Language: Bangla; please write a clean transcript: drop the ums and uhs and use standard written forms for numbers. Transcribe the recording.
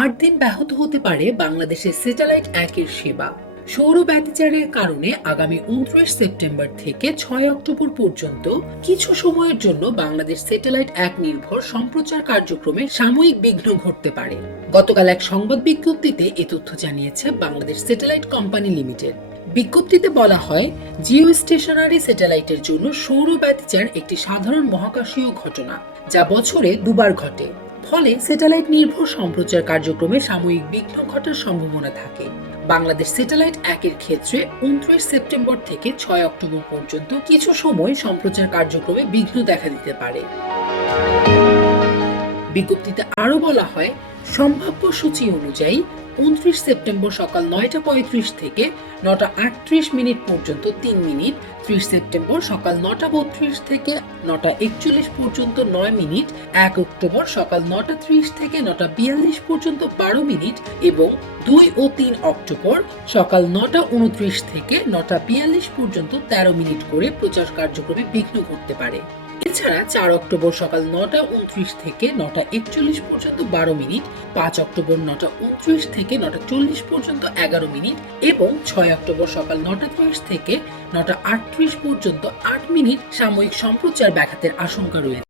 8 দিন ব্যাহত হতে পারে বাংলাদেশের স্যাটেলাইট 1 এর সেবা। সৌর ব্যতিচারের কারণে আগামী 29 সেপ্টেম্বর থেকে 6 অক্টোবর পর্যন্ত কিছু সময়ের জন্য বাংলাদেশ স্যাটেলাইট 1 নির্ভর সম্প্রচার কার্যক্রমে সাময়িক বিঘ্ন ঘটতে পারে। গতকাল এক সংবাদ বিজ্ঞপ্তিতে এ তথ্য জানিয়েছে বাংলাদেশ স্যাটেলাইট কোম্পানি লিমিটেড। বিজ্ঞপ্তিতে বলা হয়, জিও স্টেশনারি স্যাটেলাইটের জন্য সৌর ব্যতিচার একটি সাধারণ মহাকাশীয় ঘটনা, যা বছরে দুবার ঘটে। ফলে স্যাটেলাইট নির্ভর সম্প্রচার কার্যক্রমে সাময়িক বিঘ্ন ঘটার সম্ভাবনা থাকে। বাংলাদেশ স্যাটেলাইট 1 এর ক্ষেত্রে 29 সেপ্টেম্বর থেকে 6 অক্টোবর পর্যন্ত কিছু সময় সম্প্রচার কার্যক্রমে বিঘ্ন দেখা দিতে পারে। বিজ্ঞপ্তিতে আরো বলা হয়, সম্ভাব্য সূচি অনুযায়ী 29 সেপ্টেম্বর সকাল 9:35 থেকে 9:38 পর্যন্ত 3 মিনিট, 30 সেপ্টেম্বর সকাল 9:32 থেকে 9:41 পর্যন্ত 9 মিনিট, 1 অক্টোবর সকাল 9:30 থেকে 9:42 পর্যন্ত 12 মিনিট এবং 2 ও 3 অক্টোবর সকাল 9:29 থেকে 9:42 পর্যন্ত 13 মিনিট করে প্রচার কার্যক্রমে বিঘ্ন ঘটতে পারে। এছাড়া 4 অক্টোবর সকাল 9:29 থেকে 9:41 পর্যন্ত 12 মিনিট, 5 অক্টোবর 9:29 থেকে 9:40 পর্যন্ত 11 মিনিট এবং 6 অক্টোবর সকাল 9:30 থেকে 9:38 পর্যন্ত 8 মিনিট সাময়িক সম্প্রচার ব্যাঘাতের আশঙ্কা রয়েছে।